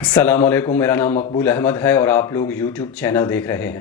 السلام علیکم، میرا نام مقبول احمد ہے اور آپ لوگ یوٹیوب چینل دیکھ رہے ہیں۔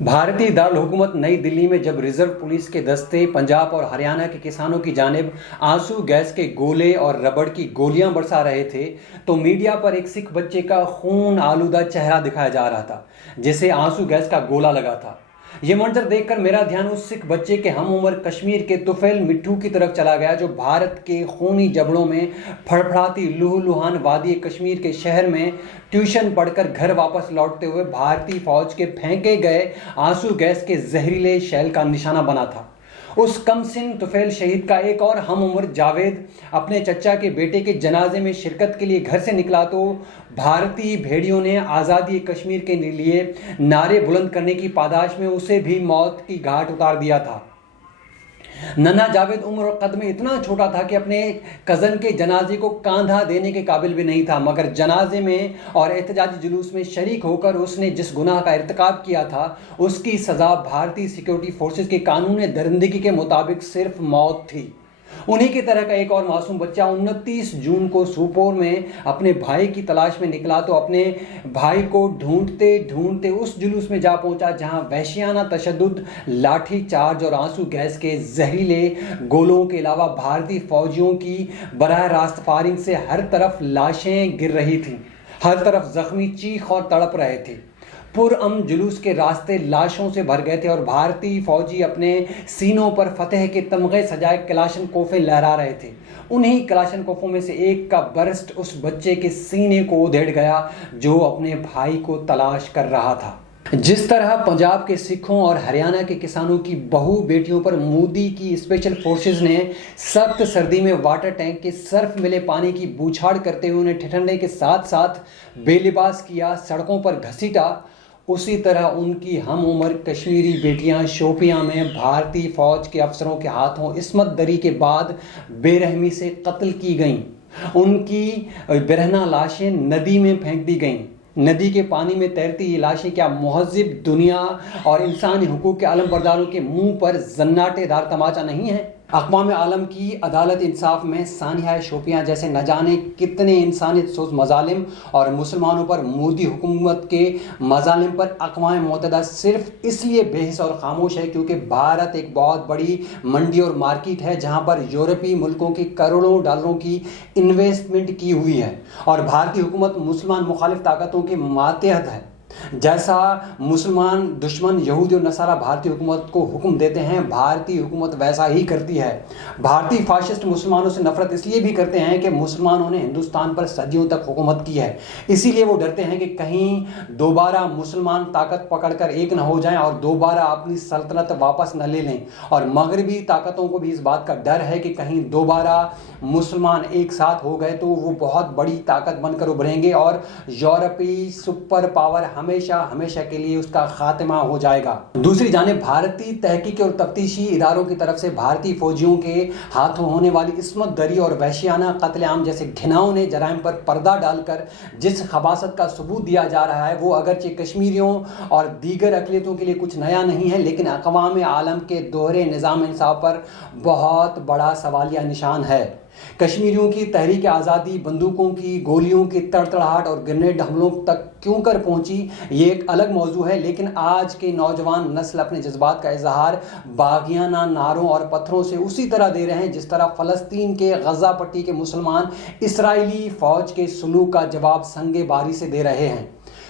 بھارتی دارالحکومت نئی دلی میں جب ریزرو پولیس کے دستے پنجاب اور ہریانہ کے کسانوں کی جانب آنسو گیس کے گولے اور ربڑ کی گولیاں برسا رہے تھے تو میڈیا پر ایک سکھ بچے کا خون آلودہ چہرہ دکھایا جا رہا تھا جسے آنسو گیس کا گولا لگا تھا۔ یہ منظر دیکھ کر میرا دھیان اس سکھ بچے کے ہم عمر کشمیر کے طفیل مٹھو کی طرف چلا گیا جو بھارت کے خونی جبڑوں میں پھڑپھڑاتی لوہ لہان وادی کشمیر کے شہر میں ٹیوشن پڑھ کر گھر واپس لوٹتے ہوئے بھارتی فوج کے پھینکے گئے آنسو گیس کے زہریلے شیل کا نشانہ بنا تھا۔ اس کم سن طفیل شہید کا ایک اور ہم عمر جاوید اپنے چچا کے بیٹے کے جنازے میں شرکت کے لیے گھر سے نکلا تو بھارتی بھیڑیوں نے آزادی کشمیر کے لیے نعرے بلند کرنے کی پاداش میں اسے بھی موت کی گھاٹ اتار دیا تھا۔ ننھا جاوید عمر اور قد میں اتنا چھوٹا تھا کہ اپنے کزن کے جنازے کو کاندھا دینے کے قابل بھی نہیں تھا، مگر جنازے میں اور احتجاجی جلوس میں شریک ہو کر اس نے جس گناہ کا ارتکاب کیا تھا اس کی سزا بھارتی سیکیورٹی فورسز کے قانون درندگی کے مطابق صرف موت تھی۔ انہی کی طرح کا ایک اور معصوم بچہ 29 جون کو سوپور میں اپنے بھائی کی تلاش میں نکلا تو اپنے بھائی کو ڈھونڈتے ڈھونڈتے اس جلوس میں جا پہنچا جہاں وحشیانہ تشدد، لاٹھی چارج اور آنسو گیس کے زہریلے گولوں کے علاوہ بھارتی فوجیوں کی براہ راست فائرنگ سے ہر طرف لاشیں گر رہی تھیں، ہر طرف زخمی چیخ اور تڑپ رہے تھے۔ پرامن جلوس کے راستے لاشوں سے بھر گئے تھے اور بھارتی فوجی اپنے سینوں پر فتح کے تمغے سجائے کلاشن کوفیں لہرا رہے تھے۔ انہی کلاشن کوفوں میں سے ایک کا برسٹ اس بچے کے سینے کو ادھیڑ گیا جو اپنے بھائی کو تلاش کر رہا تھا۔ جس طرح پنجاب کے سکھوں اور ہریانہ کے کسانوں کی بہو بیٹیوں پر مودی کی اسپیشل فورسز نے سخت سردی میں واٹر ٹینک کے صرف ملے پانی کی بوچھاڑ کرتے ہوئے انہیں ٹھنڈے کے ساتھ ساتھ بے لباس کیا، سڑکوں پر گھسیٹا، اسی طرح ان کی ہم عمر کشمیری بیٹیاں شوپیاں میں بھارتی فوج کے افسروں کے ہاتھوں عصمت دری کے بعد بے رحمی سے قتل کی گئیں۔ ان کی برہنہ لاشیں ندی میں پھینک دی گئیں۔ ندی کے پانی میں تیرتی یہ لاشیں کیا مہذب دنیا اور انسانی حقوق کے علم برداروں کے منہ پر زناٹے دار تماچا نہیں ہے؟ اقوام عالم کی عدالت انصاف میں سانحہ شوپیاں جیسے نہ جانے کتنے انسانیت سوز مظالم اور مسلمانوں پر مودی حکومت کے مظالم پر اقوام متحدہ صرف اس لیے بے حس اور خاموش ہے کیونکہ بھارت ایک بہت بڑی منڈی اور مارکیٹ ہے جہاں پر یورپی ملکوں کی کروڑوں ڈالروں کی انویسٹمنٹ کی ہوئی ہے اور بھارتی حکومت مسلمان مخالف طاقتوں کے ماتحت ہے۔ جیسا مسلمان دشمن یہودی اور نصارہ بھارتی حکومت کو حکم دیتے ہیں، بھارتی حکومت ویسا ہی کرتی ہے۔ بھارتی فاشسٹ مسلمانوں سے نفرت اس لیے بھی کرتے ہیں کہ مسلمانوں نے ہندوستان پر صدیوں تک حکومت کی ہے، اسی لیے وہ ڈرتے ہیں کہ کہیں دوبارہ مسلمان طاقت پکڑ کر ایک نہ ہو جائیں اور دوبارہ اپنی سلطنت واپس نہ لے لیں، اور مغربی طاقتوں کو بھی اس بات کا ڈر ہے کہ کہیں دوبارہ مسلمان ایک ساتھ ہو گئے تو وہ بہت بڑی طاقت بن کر ابھریں گے اور یورپی سپر پاور ہمیشہ کے لیے اس کا خاتمہ ہو جائے گا۔ دوسری جانب بھارتی تحقیقی اور تفتیشی اداروں کی طرف سے بھارتی فوجیوں کے ہاتھوں ہونے والی عصمت دری اور وحشیانہ قتل عام جیسے گھناؤنے جرائم پر پردہ ڈال کر جس خباثت کا ثبوت دیا جا رہا ہے وہ اگرچہ کشمیریوں اور دیگر اقلیتوں کے لیے کچھ نیا نہیں ہے، لیکن اقوام عالم کے دوہرے نظام انصاف پر بہت بڑا سوالیہ نشان ہے۔ کشمیریوں کی تحریک آزادی بندوقوں کی گولیوں کی تڑتڑاہٹ اور گرینیڈ حملوں تک کیوں کر پہنچی یہ ایک الگ موضوع ہے، لیکن آج کے نوجوان نسل اپنے جذبات کا اظہار باغیانہ نعروں اور پتھروں سے اسی طرح دے رہے ہیں جس طرح فلسطین کے غزہ پٹی کے مسلمان اسرائیلی فوج کے سلوک کا جواب سنگ باری سے دے رہے ہیں۔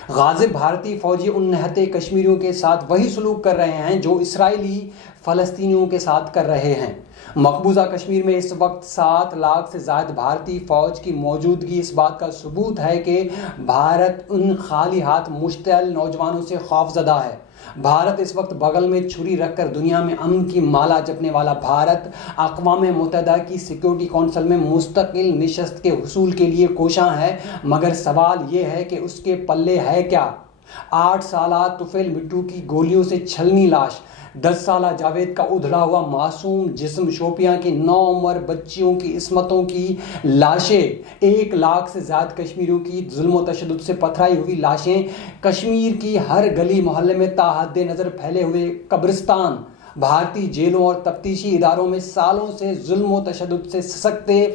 غاضب بھارتی فوجی ان نہتے کشمیریوں کے ساتھ وہی سلوک کر رہے ہیں جو اسرائیلی فلسطینیوں کے ساتھ کر رہے ہیں۔ مقبوضہ کشمیر میں اس وقت 7 لاکھ سے زائد بھارتی فوج کی موجودگی اس بات کا ثبوت ہے کہ بھارت ان خالی ہاتھ مشتعل نوجوانوں سے خوفزدہ ہے۔ بھارت اس وقت بغل میں چھری رکھ کر دنیا میں امن کی مالا جپنے والا بھارت اقوام متحدہ کی سیکیورٹی کونسل میں مستقل نشست کے حصول کے لیے کوشاں ہے، مگر سوال یہ ہے کہ اس کے پلے ہے کیا؟ 8 سالہ طفیل مٹھو کی گولیوں سے چھلنی لاش، 10 سالہ جاوید کا ادھڑا ہوا معصوم جسم، شوپیاں کی 9 عمر بچیوں کی عصمتوں کی لاشیں، 1 لاکھ سے زائد کشمیریوں کی ظلم و تشدد سے پتھرائی ہوئی لاشیں، کشمیر کی ہر گلی محلے میں تا حد نظر پھیلے ہوئے قبرستان، بھارتی جیلوں اور تفتیشی اداروں میں سالوں سے ظلم و تشدد سے سسکتے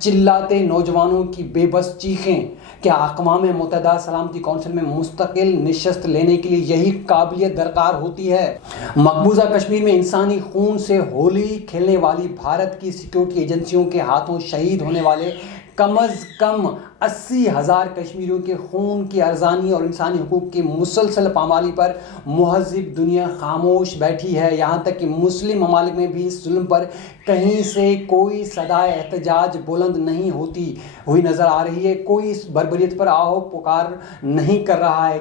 چلاتے نوجوانوں کی بے بس چیخیں، کیا اقوام متحدہ سلامتی کونسل میں مستقل نشست لینے کے لیے یہی قابلیت درکار ہوتی ہے؟ مقبوضہ کشمیر میں انسانی خون سے ہولی کھیلنے والی بھارت کی سیکورٹی ایجنسیوں کے ہاتھوں شہید ہونے والے کم از کم 80,000 کشمیریوں کے خون کی ارزانی اور انسانی حقوق کی مسلسل پامالی پر مہذب دنیا خاموش بیٹھی ہے۔ یہاں تک کہ مسلم ممالک میں بھی اس ظلم پر کہیں سے کوئی صدائے احتجاج بلند نہیں ہوتی ہوئی نظر آ رہی ہے۔ کوئی اس بربریت پر آہو پکار نہیں کر رہا ہے،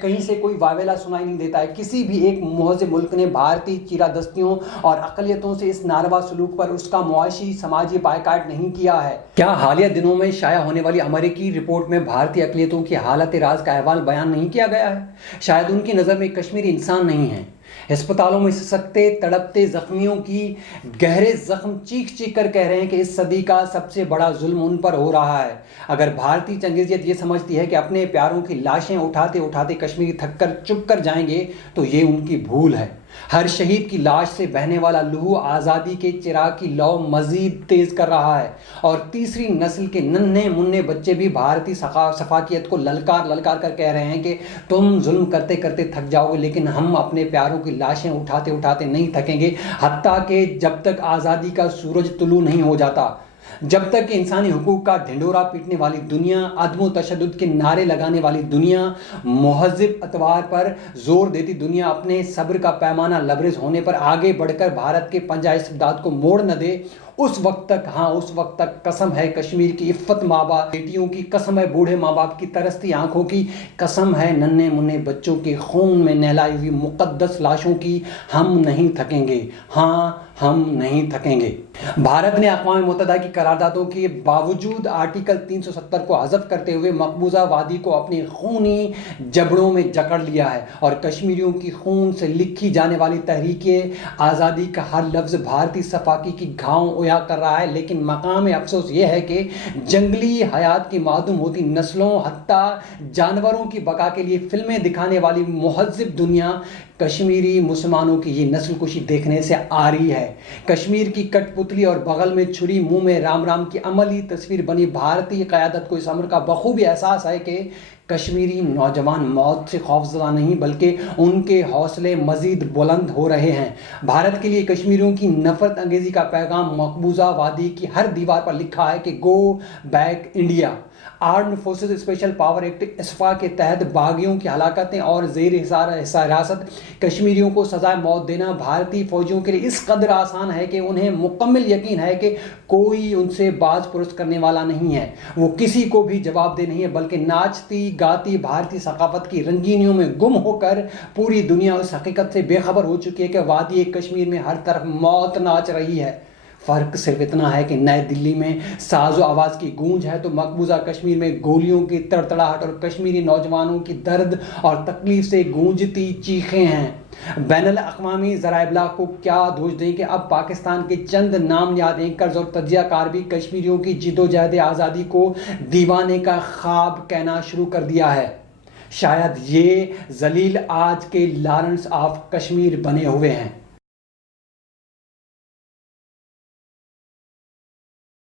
کہیں سے کوئی واویلا سنائی نہیں دیتا ہے۔ کسی بھی ایک مہذب ملک نے بھارتی چیرہ دستیوں اور اقلیتوں سے اس ناروا سلوک پر اس کا معاشی سماجی بائیکاٹ نہیں کیا ہے؟ کیا حالیہ دنوں میں شائع ہونے والی امریکی رپورٹ میں بھارتی اقلیتوں کی حالت راز کا احوال بیان نہیں کیا گیا ہے؟ شاید ان کی نظر میں کشمیری انسان نہیں ہیں۔ ہسپتالوں میں سکتے تڑپتے زخمیوں کی گہرے زخم چیخ چیخ کر کہہ رہے ہیں کہ اس صدی کا سب سے بڑا ظلم ان پر ہو رہا ہے۔ اگر بھارتی چنگیزیت یہ سمجھتی ہے کہ اپنے پیاروں کی لاشیں اٹھاتے اٹھاتے کشمیری تھک کر چپ کر جائیں گے تو یہ ان کی بھول ہے۔ ہر شہید کی لاش سے بہنے والا لہو آزادی کے چراغ کی لو مزید تیز کر رہا ہے، اور تیسری نسل کے ننھے منھے بچے بھی بھارتی شفافیت کو للکار کر کہہ رہے ہیں کہ تم ظلم کرتے کرتے تھک جاؤ گے، لیکن ہم اپنے پیاروں کی لاشیں اٹھاتے اٹھاتے نہیں تھکیں گے، حتیٰ کہ جب تک آزادی کا سورج طلوع نہیں ہو جاتا۔ جب تک کہ انسانی حقوق کا ڈھنڈورا پیٹنے والی دنیا، عدم و تشدد کے نعرے لگانے والی دنیا، مہذب اطوار پر زور دیتی دنیا اپنے صبر کا پیمانہ لبریز ہونے پر آگے بڑھ کر بھارت کے پنجہ استبداد کو موڑ نہ دے، اس وقت تک قسم ہے کشمیر کی عفت ماں باپ بیٹیوں کی، قسم ہے بوڑھے ماں باپ کی ترستی آنکھوں کی، قسم ہے ننھے منھے بچوں کے خون میں نہلائی ہوئی مقدس لاشوں کی، ہم نہیں تھکیں گے، ہاں ہم نہیں تھکیں گے۔ بھارت نے اقوام متحدہ کی قراردادوں کے باوجود آرٹیکل 370 کو حذف کرتے ہوئے مقبوضہ وادی کو اپنے خونی جبڑوں میں جکڑ لیا ہے، اور کشمیریوں کی خون سے لکھی جانے والی تحریک آزادی کا ہر لفظ بھارتی ثقافتی کی گھاؤں ایا کر رہا ہے۔ لیکن مقام افسوس یہ ہے کہ جنگلی حیات کی معدوم ہوتی نسلوں، حتیٰ جانوروں کی بقا کے لیے فلمیں دکھانے والی مہذب دنیا کشمیری مسلمانوں کی یہ نسل کشی دیکھنے سے آری ہے۔ کشمیر کی کٹ پتلی اور بغل میں چھری، منہ میں رام رام کی عملی تصویر بنی بھارتی قیادت کو اس امر کا بخوبی احساس ہے کہ کشمیری نوجوان موت سے خوفزدہ نہیں بلکہ ان کے حوصلے مزید بلند ہو رہے ہیں۔ بھارت کے لیے کشمیریوں کی نفرت انگیزی کا پیغام مقبوضہ وادی کی ہر دیوار پر لکھا ہے کہ go back India. Armed forces special power act AFSPA کے تحت باغیوں کی ہلاکتیں اور زیر حراست کشمیریوں کو سزائے موت دینا بھارتی فوجیوں کے لیے اس قدر آسان ہے کہ انہیں مکمل یقین ہے کہ کوئی ان سے باز پرست کرنے والا نہیں ہے۔ وہ کسی کو بھی جواب دہ نہیں ہے، بلکہ ناچتی گاتی بھارتی ثقافت کی رنگینیوں میں گم ہو کر پوری دنیا اس حقیقت سے بے خبر ہو چکی ہے کہ وادی کشمیر میں ہر طرف موت ناچ رہی ہے۔ فرق صرف اتنا ہے کہ نئے دلی میں ساز و آواز کی گونج ہے تو مقبوضہ کشمیر میں گولیوں کی تڑتڑاہٹ اور کشمیری نوجوانوں کی درد اور تکلیف سے گونجتی چیخیں ہیں۔ بین الاقوامی ذرائع ابلاغ کو کیا دوش دیں کہ اب پاکستان کے چند نامنیاد اینکرز اور تجزیہ کار بھی کشمیریوں کی جدوجہد آزادی کو دیوانے کا خواب کہنا شروع کر دیا ہے۔ شاید یہ ذلیل آج کے لارنس آف کشمیر بنے ہوئے ہیں۔